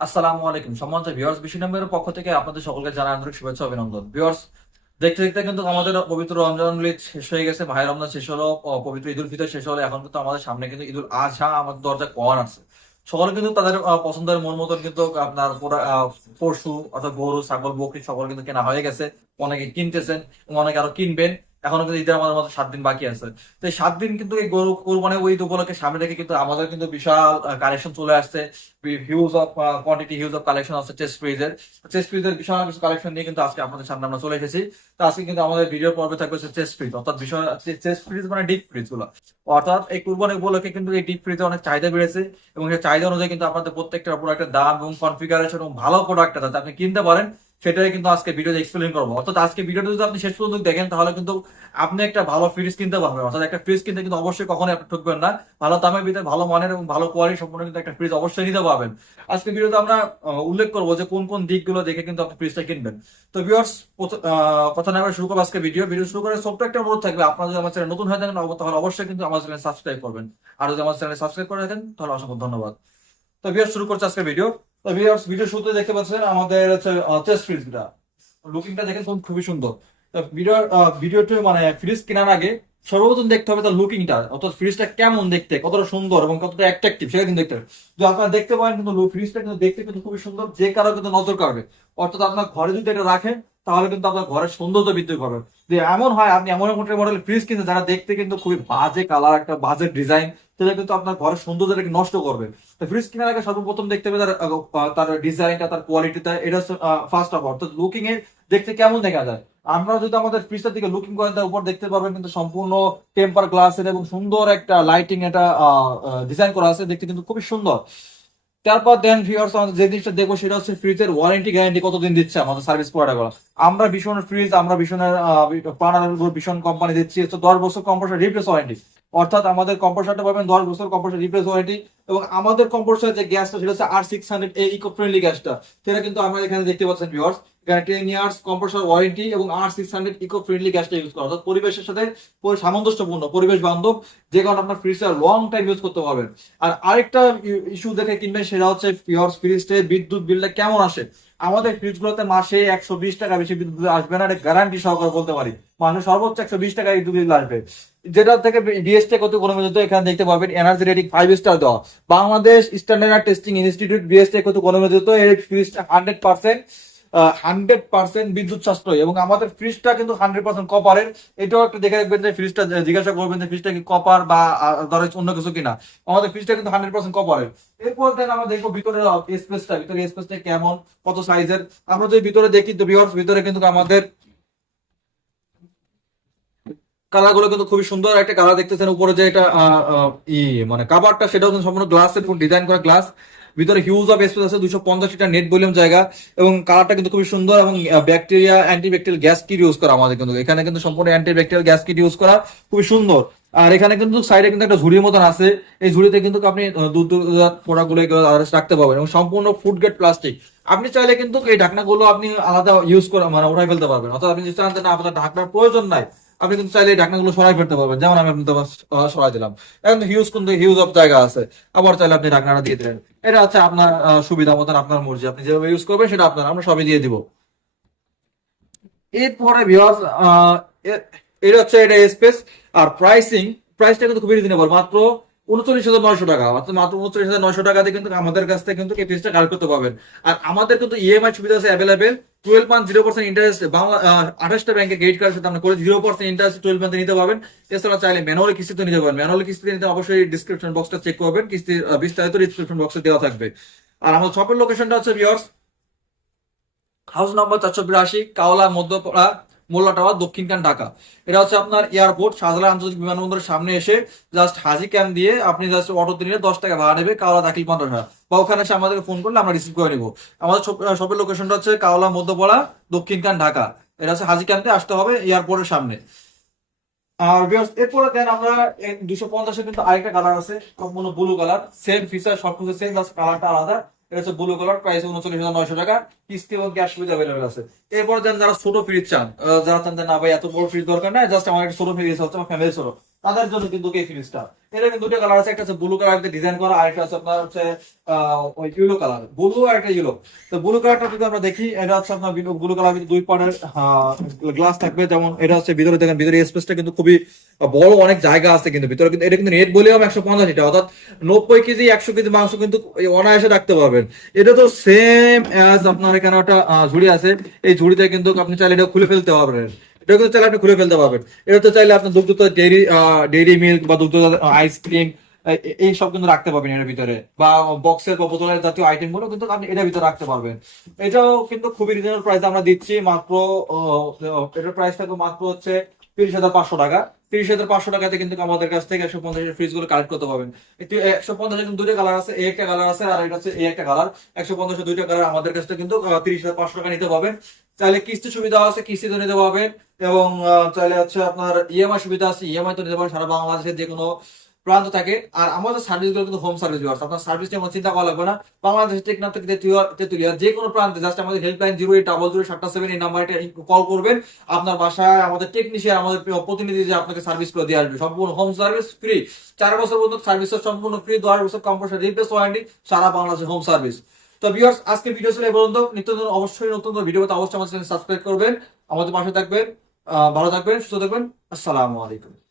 আসসালামু আলাইকুম। সম্মানিত ভিউয়ার্স বিশি নম্বরের পক্ষ থেকে আপনাদের সকলকে জানাই আন্তরিক শুভেচ্ছা অভিনন্দন। ভিউয়ার্স দেখতে দেখতে কিন্তু আমাদের পবিত্র রমজান ঈদ শেষ হয়ে গেছে। ভাই রমজান শেষ হলো পবিত্র ঈদুল ফিতর শেষ হলো। এখন কিন্তু আমাদের সামনে কিন্তু ঈদুল আজহা আমাদের দরজা কন আছে। সকলে কিন্তু তাদের পছন্দের মন মতন কিন্তু আপনার পশু অর্থাৎ গরু, ছাগল, বকরি সকল কিন্তু কেনা হয়ে গেছে। অনেকে কিনতেছেন অনেকে আরও কিনবেন। এখনও কিন্তু ঈদের আমাদের মতো সাত দিন বাকি আছে। তো এই সাত দিন কিন্তু এই গরু, কোরবানি ওই উপলক্ষে সামনে রেখে কিন্তু আমাদের কিন্তু বিশাল কালেকশন চলে আসছে। Huge of quantity huge of collection আছে চেস্ট ফ্রিজের চেস্ট ফ্রিজের বিশাল কিছু কালেকশন নিয়ে কিন্তু আজকে আপনাদের সামনে আমরা চলে এসেছি। তো আজকে কিন্তু আমাদের ভিডিও পর্বে থাকবে চেস্ট ফ্রিজ অর্থাৎ বিষয় চেস্ট ফ্রিজ মানে ডিপ ফ্রিজগুলো। অর্থাৎ এই কুরবানি উপলক্ষে কিন্তু এই ডিপ ফ্রিজে অনেক চাহিদা বেড়েছে এবং সেই চাহিদা অনুযায়ী কিন্তু আপনাদের প্রত্যেকটা প্রোডাক্টের দাম এবং কনফিগারেশন এবং ভালো প্রোডাক্ট যাতে আপনি কিনতে পারেন সেটাই কিন্তু আজকে ভিডিওতে এক্সপ্লেন করব। অর্থাৎ আজকে ভিডিওটা যদি আপনি শেষ পর্যন্ত দেখেন, তাহলে কিন্তু আপনি একটা ভালো ফ্রিজ কিনতে পারবেন। অর্থাৎ একটা ফ্রিজ কিনতে কিন্তু অবশ্যই কখনোই আপনি ঠকবেন না। ভালো দামের ভিতরে ভালো মানের এবং ভালো কোয়ালিটি সম্পূর্ণ কিন্তু একটা ফ্রিজ অবশ্যই নিতে পারবেন। আজকে ভিডিওতে আমরা উল্লেখ করব যে কোন কোন দিকগুলো দেখে কিন্তু আপনি ফ্রিজটা কিনবেন। তো ভিউয়ার্স কথা না শুরু করব আজকে ভিডিও ভিডিও শুরু করে ছোট্ট একটা অনুরোধ থাকবে। আপনারা যদি আমার চ্যানেল নতুন হয়ে থাকেন, তাহলে অবশ্যই কিন্তু আমার চ্যানেল সাবস্ক্রাইব করবেন। আর যদি আমার চ্যানেল সাবস্ক্রাইব করে রাখেন তাহলে অসংখ্য ধন্যবাদ। তো ভিউয়ার্স শুরু করছে আজকে ভিডিও তো ভিডিও শুরুতে দেখতে পাচ্ছেন আমাদের হচ্ছে চেস্ট ফ্রিজটা লুকিংটা দেখেন খুব- খুবই সুন্দর। ভিডিও মানে ফ্রিজ কেনার আগে সর্বপ্রথম দেখতে হবে অর্থাৎ কেমন দেখতে, কতটা সুন্দর এবং কতটা সেটা কিন্তু দেখতে আপনারা দেখতে পারেন কিন্তু দেখতে কিন্তু খুবই সুন্দর, যে কিন্তু নজর অর্থাৎ আপনার ঘরে যদি এটা রাখেন, তাহলে কিন্তু আপনার ঘরের সৌন্দর্য বৃদ্ধি করবে। যে এমন হয়, আপনি এমন এমন মডেল ফ্রিজ কিনতে যারা দেখতে কিন্তু খুবই বাজে কালার একটা বাজে ডিজাইন সেটা কিন্তু আপনার ঘরের সৌন্দর্যটাকে নষ্ট করবে। তো ফ্রিজ কেনার আগে সর্বপ্রথম দেখতে হবে তার তার ডিজাইনটা তার কোয়ালিটিটা এটা ফার্স্ট অফ অল তো লুকিং এর দেখতে কেমন দেখা যায়? আমরা যদি আমাদের ফ্রিজটার দিকে লুকিং করেন তার উপর দেখতে পারবেন কিন্তু সম্পূর্ণ টেম্পার গ্লাসের এবং সুন্দর একটা লাইটিং এটা ডিজাইন করা আছে, দেখতে কিন্তু খুবই সুন্দর। তারপর দেন ভিউয়ার্স যে জিনিসটা দেখব সেটা হচ্ছে ফ্রিজের ওয়ারেন্টি গ্যারান্টি কতদিন দিচ্ছে আমাদের সার্ভিস প্রোভাইডার আমরা ভীষণ ফ্রিজ আমরা ভীষণের পানার ভীষণ কোম্পানি দিচ্ছি, হচ্ছে দশ বছর কম্প্রেসার রিপ্লেস ওয়ারেন্টি অর্থাৎ আমাদের কম্প্রেসারটা পাবেন দশ বছর কম্প্রেসার রিপ্লেস ওয়ারেন্টি এবং আমাদের কম্প্রেসার যে গ্যাসটা সেটা হচ্ছে আর সিক্স হান্ড্রেড এই ইকো ফ্রেন্ডলি গ্যাসটা সেটা কিন্তু আমরা এখানে দেখতে পাচ্ছেন ভিউয়ার্স এখানে টেন ইয়ার্স কম্প্রেসার ওয়ারেন্টি এবং R six hundred eco friendly গ্যাসটা ইউজ করা। অর্থাৎ পরিবেশের সাথে সামঞ্জস্যপূর্ণ, পরিবেশ বান্ধব, যে কারণে আপনার ফ্রিজটা লং টাইম ইউজ করতে পারবেন। আর আরেকটা ইস্যু দেখে কিনবেন, সেটা হচ্ছে পিওর ফ্রিজের বিদ্যুৎ বিলটা কেমন আসে? আমাদের ফ্রিজ গুলোতে মাসে একশো বিশ টাকা বেশি বিদ্যুৎ আসবে না, এটা গ্যারান্টি সহকারে বলতে পারি। মাসে সর্বোচ্চ একশো বিশ টাকা বিদ্যুৎ বিল আসবে। যেটা থেকে বিএসটি কত কোনো মধ্যে এখানে দেখতে পাবেন? এনার্জি রেটিং ফাইভ স্টার দেওয়া। Bangladesh standard testing institute BST কত কোনো মধ্যে এই ফ্রিজটা হান্ড্রেড পার্সেন্ট হান্ড্রেড পার্সেন্ট বিদ্যুৎ সাশ্রয় এবং আমাদের ফ্রিজটা কিন্তু হান্ড্রেড পার্সেন্ট কপারের এটাও একটা দেখে রাখবেন যে ফ্রিজটা জিজ্ঞাসা করবেন যে ফ্রিজটা কি কপার বা ধরো অন্য কিছু কিনা। আমাদের ফ্রিজটা কিন্তু হান্ড্রেড পার্সেন্ট কপারের এরপর দেন আমরা দেখব ভিতরে স্পেসটা ভিতরে স্পেসটা কেমন, কত সাইজের আমরা যদি ভিতরে দেখি তো ভিতরে কিন্তু আমাদের কালারগুলো কিন্তু খুবই সুন্দর। একটা কালার দেখতেছেন উপরে যে এটা ই মানে কাভারটা সেটাও কিন্তু সম্পূর্ণ গ্লাসের এবং ডিজাইন করা গ্লাস ভিতরে হিউজ অফ স্পেস আছে দুশো পঞ্চাশ লিটার নেট ভলিউম জায়গা। এবং কালারটা কিন্তু খুবই সুন্দর এবং bacteria anti bacterial gas kit use করা আমাদের কিন্তু। এখানে কিন্তু সম্পূর্ণ anti bacterial gas kit use করা খুবই সুন্দর। আর এখানে কিন্তু সাইডে কিন্তু একটা ঝুড়ির মতন আছে। এই ঝুড়িতে কিন্তু আপনি দুধ পোড়াগুলো রাখতে পারবেন এবং সম্পূর্ণ ফুড গ্রেড প্লাস্টিক আপনি চাইলে কিন্তু এই ঢাকনাগুলো আপনি আলাদা ইউজ করে মানে উঠাই ফেলতে পারবেন। অর্থাৎ আপনি চান না, আপনার ঢাকনার প্রয়োজন নাই আপনি কিন্তু চাইলে ঢাকনাগুলো সরাই ফেলতে পারবেন। যেমন আমি আহ, সরাই দিলাম। এখন হিউজ কিন্তু হিউজ অফ জায়গা আছে। আবার চাইলে আপনি ঢাকনাটা দিয়ে দিলেন। এটা হচ্ছে আপনার সুবিধা মতন আপনার মর্জি। আপনি যেভাবে ইউজ করবেন সেটা আপনার আমরা সবই দিয়ে দিব। এরপরে ভিউয়ার্স এটা হচ্ছে এটা স্পেস আর প্রাইসিং প্রাইসটা কিন্তু খুবই রিজনেবল মাত্র উনচল্লিশ হাজার নয়শো টাকা। অর্থাৎ মাত্র উনচল্লিশ হাজার নয়শো টাকাতে কিন্তু আমাদের কাছ থেকে কিন্তু এই করতে পারবেন। আর আমাদের কিন্তু ইএমআই সুবিধা আছে available twelve zero percent interest Bangla আঠাশটা ক্রেডিট করে জিরো পার্সেন্ট ইন্টারেস্ট টুয়েলভ নিতে পারবেন। এছাড়া চাইলে ম্যানুয়ালি কিস্তিতে নিতে পারবেন। ম্যানুয়ালি কিস্তিতে নিতে অবশ্যই ডিসক্রিপশন বক্সটা চেক করবেন। কিস্তির আহ, বিস্তারিত ডিসক্রিপশন বক্সে দেওয়া থাকবে। আর আমাদের শপের লোকেশনটা হচ্ছে হাউস নাম্বার চারশো বিরাশি কাওলা মধ্যপাড়া মোল্লা টাওয়ার দক্ষিণখান ঢাকা। এটা হচ্ছে আপনার এয়ারপোর্ট, শাহজালাল আন্তর্জাতিক বিমানবন্দরের সামনে এসে জাস্ট হাজি ক্যাম্প দিয়ে আপনি জাস্ট অটোতে নিয়ে দশ টাকা ভাড়া নেবে কাওলা দাখিল পঞ্চাশ টাকা। বা ওখানে এসে আমাদেরকে ফোন করলে আমরা রিসিভ করে নিবো। আমাদের শপের লোকেশনটা হচ্ছে কাওলা, মধ্যপাড়া দক্ষিণখান ঢাকা। এটা হচ্ছে হাজি ক্যাম্পে আসতে হবে এয়ারপোর্টের সামনে। আর এরপরে দেন আমরা দুশো পঞ্চাশের কিন্তু আরেকটা কালার আছে সম্পূর্ণ ব্লু কালার সেম ফিচার সবকিছু সেম জাস্ট কালারটা আলাদা। হচ্ছে ব্লু কালার প্রাইস উনচল্লিশ হাজার নয়শো টাকা, কিস্তি এবং ক্যাশ সুবিধা অ্যাভেলেবল আছে। এরপর যারা ছোট ফ্রিজ চান যারা চান না ভাই, এত বড় ফ্রিজ দরকার নাই জাস্ট আমার একটা ছোট ফ্রিজ হচ্ছে, আমার ফ্যামিলি ছোট। তাদের জন্য কিন্তু এই ফ্রিজটা এটা কিন্তু দুটো কালার আছে, একটা হচ্ছে ব্লু কালার ডিজাইন করা, আর একটা হচ্ছে আপনার হচ্ছে ওই ইউলো কালার ব্লু আর একটা ইউলো তো ব্লু কালারটা যদি আমরা দেখি, এটা হচ্ছে আপনার ব্লু কালার কিন্তু দুই পার্টের গ্লাস থাকবে। যেমন এটা হচ্ছে ভিতরে দেখেন, ভিতরে স্পেসটা কিন্তু খুবই বড় অনেক জায়গা আছে কিন্তু। ভিতরে কিন্তু, এটা কিন্তু নেট ভলিউম একশো পঞ্চাশটা। অর্থাৎ নব্বই কেজি, একশো কেজি মাংস কিন্তু অনায়াসে রাখতে পারবেন। এটা তো সেম অ্যাজ আপনার এখানে একটা ঝুড়ি আছে। এই ঝুড়িতে কিন্তু আপনি চাইলে এটা খুলে ফেলতে পারবেন। এটা কিন্তু চাইলে আপনি খুলে ফেলতে পারবেন। এটা তো চাইলে আপনার দুগ্ধ ডেইরি ডেইরি মিল্ক বা দুগ্ধ আইসক্রিম এই সব কিন্তু রাখতে পারবেন এর ভিতরে। বা বক্সের বা বোতলের জাতীয় আইটেমগুলো কিন্তু আপনি এটার ভিতরে রাখতে পারবেন। এটাও কিন্তু খুবই রিজনেবল প্রাইস আমরা দিচ্ছি মাত্র এটার প্রাইসটা তো মাত্র হচ্ছে তিরিশ হাজার পাঁচশো টাকা। তিরিশ হাজার পাঁচশো টাকাতে কিন্তু আমাদের কাছ থেকে একশো পঞ্চাশের ফ্রিজগুলো কালেক্ট করতে পারবেন। একশো পঞ্চাশের কিন্তু দুইটা কালার আছে একটা কালার আছে আর এটা হচ্ছে এই একটা কালার একশো পঞ্চাশের দুইটা কালার আমাদের কাছ থেকে কিন্তু তিরিশ হাজার পাঁচশো টাকা নিতে পারবেন। চাইলে কিস্তি সুবিধা আছে কিস্তিতে নিতে পারবেন। এবং চাইলে হচ্ছে আপনার ইএমআই সুবিধা আছে ইএমআই তো নিতে পারেন, সারা বাংলাদেশের যে কোনো প্রান্ত থাকে। আর আমাদের সার্ভিসগুলো কিন্তু হোম সার্ভিস আছে আপনার সার্ভিস নিয়ে চিন্তা করা লাগবে না। বাংলাদেশের টেকনাফ থেকে তেতুলিয়া যে কোনো প্রান্তে জাস্ট আমাদের helpline zero eight double zero সাতটা সেভেন এই নাম্বারটা কল করবেন। আপনার বাসায় আমাদের টেকনিশিয়ান আমাদের প্রতিনিধি যে আপনাকে সার্ভিস করে দিয়ে আসবে, সম্পূর্ণ হোম সার্ভিস ফ্রি চার বছর পর্যন্ত সার্ভিস সম্পূর্ণ ফ্রি দশ বছর কম্পালসারি রিপ্লেস ওয়ারেন্টি সারা বাংলাদেশের হোম সার্ভিস তো ভিউয়ার্স আজকে ভিডিও ছিল পর্যন্ত। নিত্য নতুন, অবশ্যই নতুন ভিডিও পেতে অবশ্যই আমাদের চ্যানেল সাবস্ক্রাইব করবেন। আমাদের পাশে থাকবেন। ভালো থাকবেন, সুস্থ থাকবেন। আসসালামু আলাইকুম।